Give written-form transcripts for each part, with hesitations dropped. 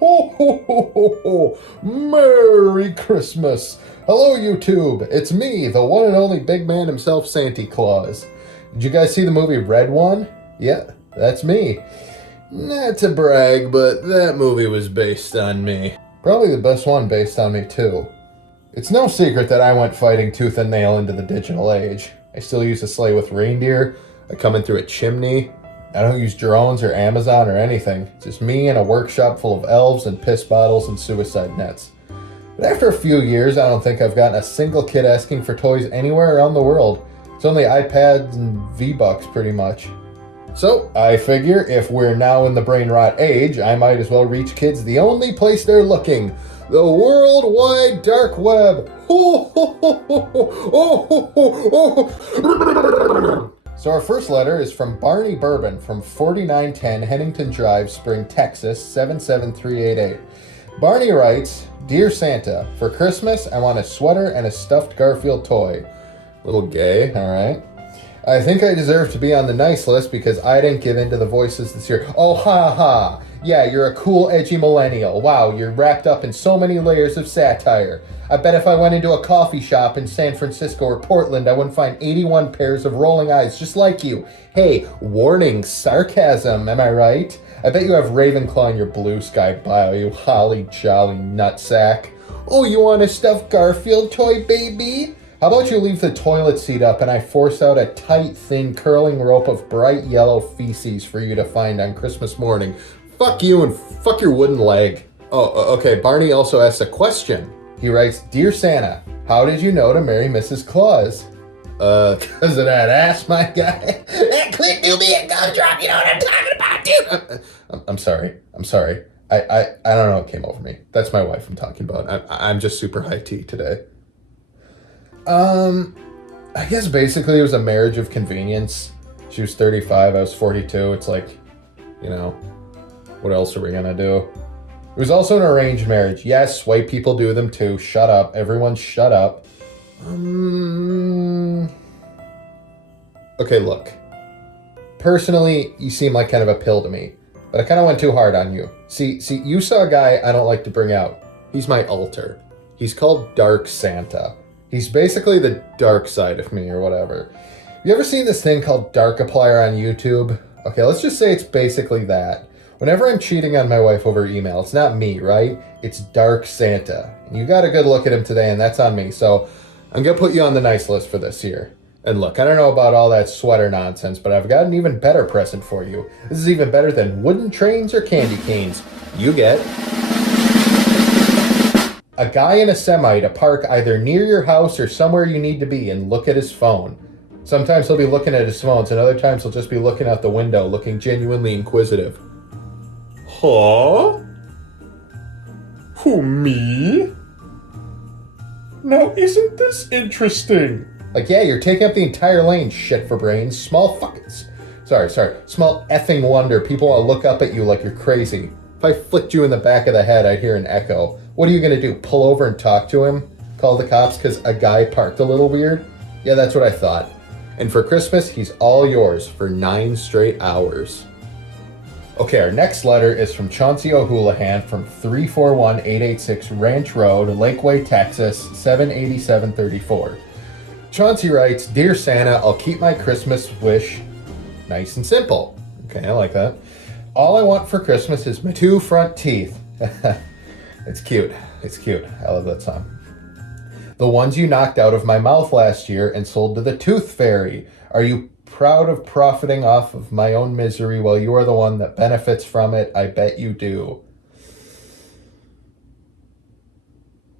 Ho, ho, ho, ho, ho. Merry Christmas. Hello, YouTube. It's me, the one and only big man himself, Santa Claus. Did you guys see the movie Red One? Yeah, that's me. Not to brag, but that movie was based on me. Probably the best one based on me, too. It's no secret that I went fighting tooth and nail into the digital age. I still use a sleigh with reindeer. I come in through a chimney. I don't use drones or Amazon or anything. It's just me in a workshop full of elves and piss bottles and suicide nets. But after a few years, I don't think I've gotten a single kid asking for toys anywhere around the world. It's only iPads and V-Bucks pretty much. So I figure if we're now in the brain rot age, I might as well reach kids the only place they're looking. The World Wide Dark Web. So our first letter is from Barney Bourbon from 4910 Hennington Drive, Spring, Texas, 77388. Barney writes, Dear Santa, for Christmas I want a sweater and a stuffed Garfield toy. Little gay, alright. I think I deserve to be on the nice list because I didn't give in to the voices this year. Oh, ha ha. Yeah, you're a cool, edgy millennial. Wow, you're wrapped up in so many layers of satire. I bet if I went into a coffee shop in San Francisco or Portland, I wouldn't find 81 pairs of rolling eyes just like you. Hey, warning, sarcasm, am I right? I bet you have Ravenclaw in your blue sky bio, you holly jolly nutsack. Oh, you want a stuffed Garfield toy, baby? How about you leave the toilet seat up and I force out a tight, thin, curling rope of bright yellow feces for you to find on Christmas morning? Fuck you and fuck your wooden leg. Oh, okay, Barney also asks a question. He writes, Dear Santa, how did you know to marry Mrs. Claus? Cause of that ass, my guy. That clip do me a gumdrop, you know what I'm talking about, dude? I'm sorry. I don't know what came over me. That's my wife I'm talking about. I'm just super high tea today. I guess basically it was a marriage of convenience. She was 35, I was 42. It's like, you know, what else are we gonna do? It was also an arranged marriage. Yes, white people do them too. Shut up. Everyone shut up. Okay, look. Personally, you seem like kind of a pill to me. But I kind of went too hard on you. See, you saw a guy I don't like to bring out. He's my altar. He's called Dark Santa. He's basically the dark side of me or whatever. You ever seen this thing called Darkiplier on YouTube? Okay, let's just say it's basically that. Whenever I'm cheating on my wife over email, it's not me, right? It's Dark Santa. And you got a good look at him today, and that's on me. So I'm going to put you on the nice list for this year. And look, I don't know about all that sweater nonsense, but I've got an even better present for you. This is even better than wooden trains or candy canes. You get a guy in a semi to park either near your house or somewhere you need to be and look at his phone. Sometimes he'll be looking at his phones, and other times he'll just be looking out the window, looking genuinely inquisitive. Huh? Who, me? Now, isn't this interesting? Like, yeah, you're taking up the entire lane, shit for brains. Small effing wonder. People will look up at you like you're crazy. If I flicked you in the back of the head, I'd hear an echo. What are you gonna do, pull over and talk to him? Call the cops because a guy parked a little weird? Yeah, that's what I thought. And for Christmas, he's all yours for 9 straight hours. Okay, our next letter is from Chauncey O'Houlihan from 341886 Ranch Road, Lakeway, Texas, 78734. Chauncey writes, Dear Santa, I'll keep my Christmas wish nice and simple. Okay, I like that. All I want for Christmas is my 2 front teeth. It's cute. I love that song. The ones you knocked out of my mouth last year and sold to the Tooth Fairy. Are you proud of profiting off of my own misery while you are the one that benefits from it? I bet you do.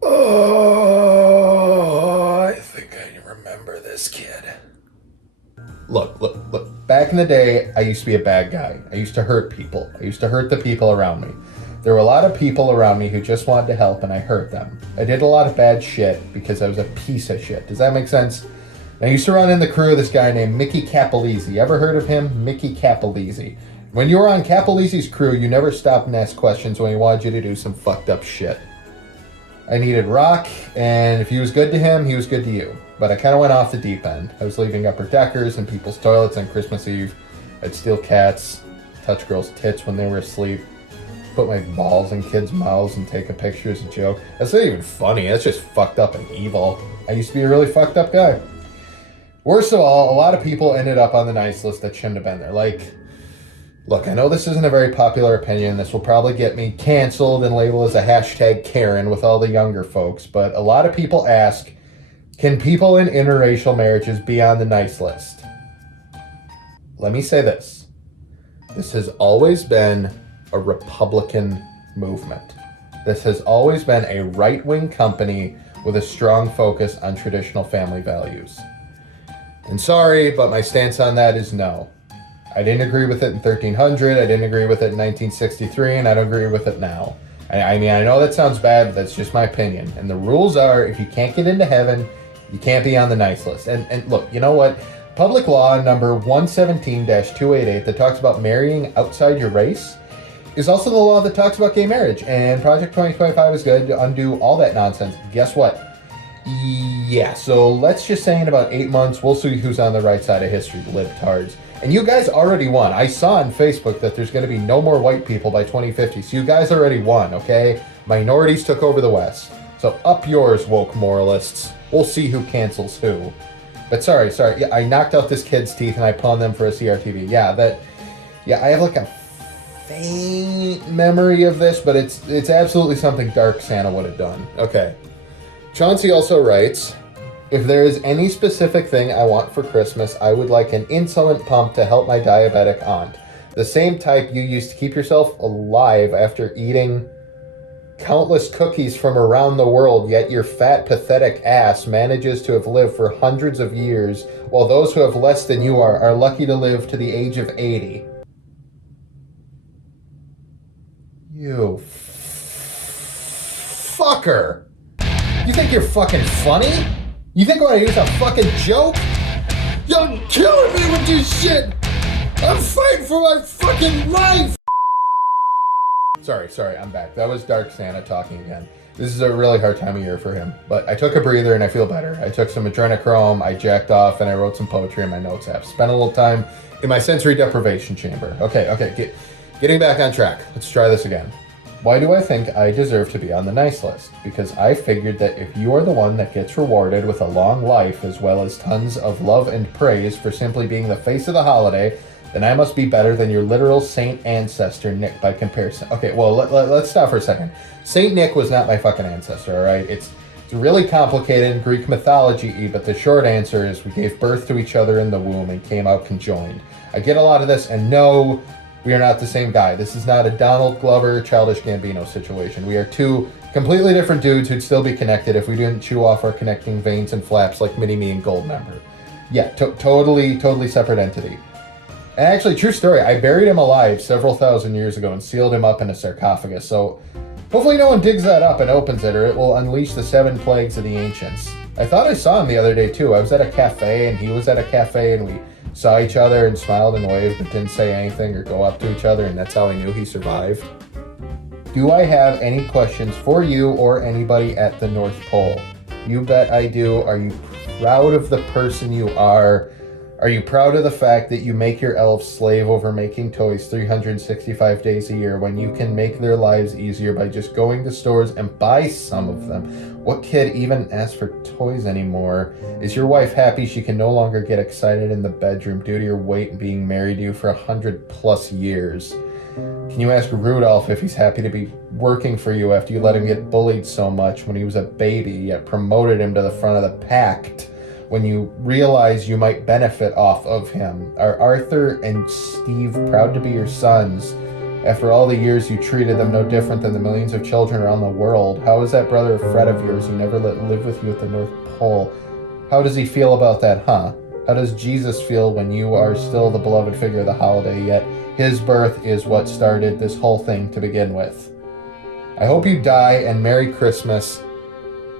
Oh, I think I remember this kid. Look. Back in the day, I used to be a bad guy. I used to hurt people. I used to hurt the people around me. There were a lot of people around me who just wanted to help, and I hurt them. I did a lot of bad shit because I was a piece of shit. Does that make sense? And I used to run in the crew of this guy named Mickey Capelizzi. Ever heard of him? Mickey Capelizzi. When you were on Capelizzi's crew, you never stopped and asked questions when he wanted you to do some fucked up shit. I needed rock, and if he was good to him, he was good to you. But I kind of went off the deep end. I was leaving upper deckers in people's toilets on Christmas Eve. I'd steal cats, touch girls' tits when they were asleep. put my balls in kids' mouths and take a picture as a joke. That's not even funny. That's just fucked up and evil. I used to be a really fucked up guy. Worst of all, a lot of people ended up on the nice list that shouldn't have been there. Like, look, I know this isn't a very popular opinion. This will probably get me canceled and labeled as a hashtag Karen with all the younger folks. But a lot of people ask, can people in interracial marriages be on the nice list? Let me say this. This has always been a Republican movement. This has always been a right-wing company with a strong focus on traditional family values. And sorry, but my stance on that is no. I didn't agree with it in 1300, I didn't agree with it in 1963, and I don't agree with it now. I mean, I know that sounds bad, but that's just my opinion. And the rules are, if you can't get into heaven, you can't be on the nice list. And look, you know what? Public law number 117-288 that talks about marrying outside your race is also the law that talks about gay marriage. And Project 2025 is good to undo all that nonsense. Guess what? Yeah, so let's just say in about 8 months, we'll see who's on the right side of history, libtards. And you guys already won. I saw on Facebook that there's going to be no more white people by 2050. So you guys already won, okay? Minorities took over the West. So up yours, woke moralists. We'll see who cancels who. But sorry. Yeah, I knocked out this kid's teeth and I pawned them for a CRTV. I have like a faint memory of this, but it's absolutely something Dark Santa would have done. Okay. Chauncey also writes, if there is any specific thing I want for Christmas, I would like an insulin pump to help my diabetic aunt. The same type you used to keep yourself alive after eating countless cookies from around the world, yet your fat, pathetic ass manages to have lived for hundreds of years, while those who have less than you are lucky to live to the age of 80. You fucker! You think you're fucking funny? You think what I do is a fucking joke? You're killing me with this shit! I'm fighting for my fucking life! Sorry, I'm back. That was Dark Santa talking again. This is a really hard time of year for him, but I took a breather and I feel better. I took some adrenochrome, I jacked off, and I wrote some poetry in my notes app. Spent a little time in my sensory deprivation chamber. Okay, getting back on track. Let's try this again. Why do I think I deserve to be on the nice list? Because I figured that if you are the one that gets rewarded with a long life as well as tons of love and praise for simply being the face of the holiday, then I must be better than your literal saint ancestor, Nick, by comparison. Okay, well, let's stop for a second. Saint Nick was not my fucking ancestor, all right? It's really complicated in Greek mythology, but the short answer is we gave birth to each other in the womb and came out conjoined. I get a lot of this, and no, we are not the same guy. This is not a Donald Glover, Childish Gambino situation. We are two completely different dudes who'd still be connected if we didn't chew off our connecting veins and flaps like Mini-Me and Goldmember. Yeah, totally separate entity. And actually, true story, I buried him alive several thousand years ago and sealed him up in a sarcophagus, so hopefully no one digs that up and opens it, or it will unleash the 7 plagues of the ancients. I thought I saw him the other day, too. I was at a cafe, and he was at a cafe, and we saw each other and smiled and waved, but didn't say anything or go up to each other, and that's how I knew he survived. Do I have any questions for you or anybody at the North Pole? You bet I do. Are you proud of the person you are? Are you proud of the fact that you make your elves slave over making toys 365 days a year when you can make their lives easier by just going to stores and buy some of them? What kid even asks for toys anymore? Is your wife happy she can no longer get excited in the bedroom due to your weight and being married to you for 100+ years? Can you ask Rudolph if he's happy to be working for you after you let him get bullied so much when he was a baby, yet promoted him to the front of the pack when you realize you might benefit off of him? Are Arthur and Steve proud to be your sons after all the years you treated them no different than the millions of children around the world? How is that brother Fred of yours you never let live with you at the North Pole? How does he feel about that, huh? How does Jesus feel when you are still the beloved figure of the holiday, yet his birth is what started this whole thing to begin with? I hope you die, and Merry Christmas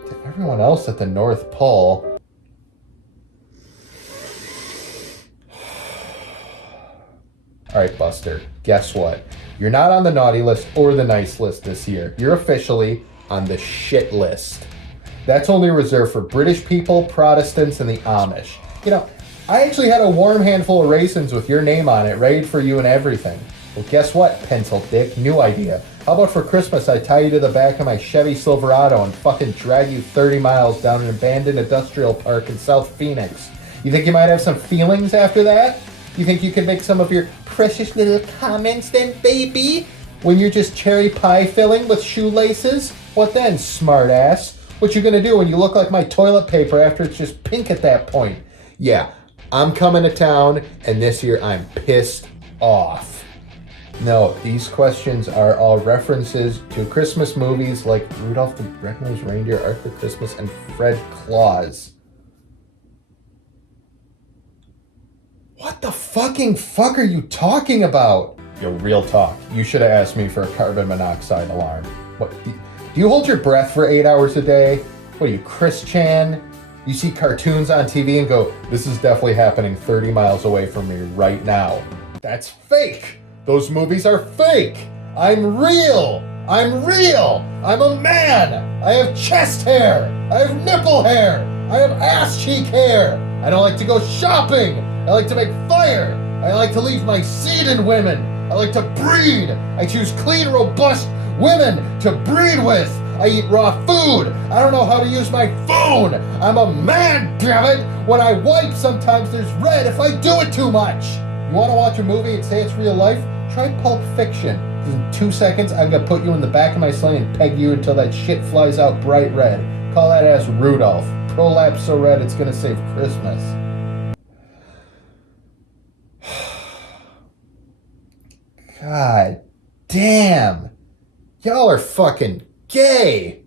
to everyone else at the North Pole. All right, Buster, guess what? You're not on the naughty list or the nice list this year. You're officially on the shit list. That's only reserved for British people, Protestants, and the Amish. You know, I actually had a warm handful of raisins with your name on it, ready for you and everything. Well, guess what, pencil dick? New idea. How about for Christmas, I tie you to the back of my Chevy Silverado and fucking drag you 30 miles down an abandoned industrial park in South Phoenix? You think you might have some feelings after that? You think you can make some of your precious little comments then, baby? When you're just cherry pie filling with shoelaces? What then, smartass? What you gonna do when you look like my toilet paper after it's just pink at that point? Yeah, I'm coming to town, and this year I'm pissed off. No, these questions are all references to Christmas movies like Rudolph the Red-Nosed Reindeer, Arthur Christmas, and Fred Claus. What the fucking fuck are you talking about? Yo, real talk. You should have asked me for a carbon monoxide alarm. What? Do you hold your breath for 8 hours a day? What are you, Chris Chan? You see cartoons on TV and go, this is definitely happening 30 miles away from me right now. That's fake. Those movies are fake. I'm real. I'm real. I'm a man. I have chest hair. I have nipple hair. I have ass cheek hair. I don't like to go shopping. I like to make fire. I like to leave my seed in women. I like to breed. I choose clean, robust women to breed with. I eat raw food. I don't know how to use my phone. I'm a man, damn it. When I wipe, sometimes there's red if I do it too much. You want to watch a movie and say it's real life? Try Pulp Fiction. In 2 seconds, I'm going to put you in the back of my sleigh and peg you until that shit flies out bright red. Call that ass Rudolph. Prolapse so red it's going to save Christmas. God damn. Y'all are fucking gay.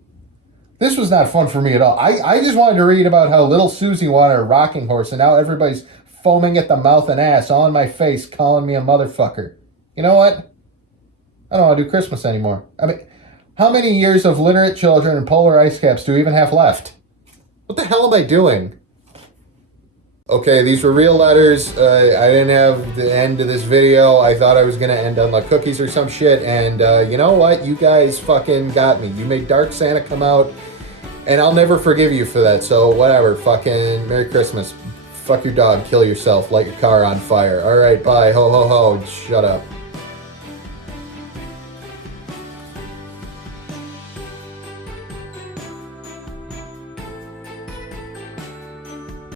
This was not fun for me at all. I just wanted to read about how little Susie wanted a rocking horse and now everybody's foaming at the mouth and ass all in my face calling me a motherfucker. You know what? I don't want to do Christmas anymore. I mean, how many years of literate children and polar ice caps do we even have left? What the hell am I doing? Okay, these were real letters. I didn't have the end of this video. I thought I was going to end on like cookies or some shit. And you know what? You guys fucking got me. You made Dark Santa come out. And I'll never forgive you for that. So whatever. Fucking Merry Christmas. Fuck your dog. Kill yourself. Light your car on fire. All right, bye. Ho, ho, ho. Shut up.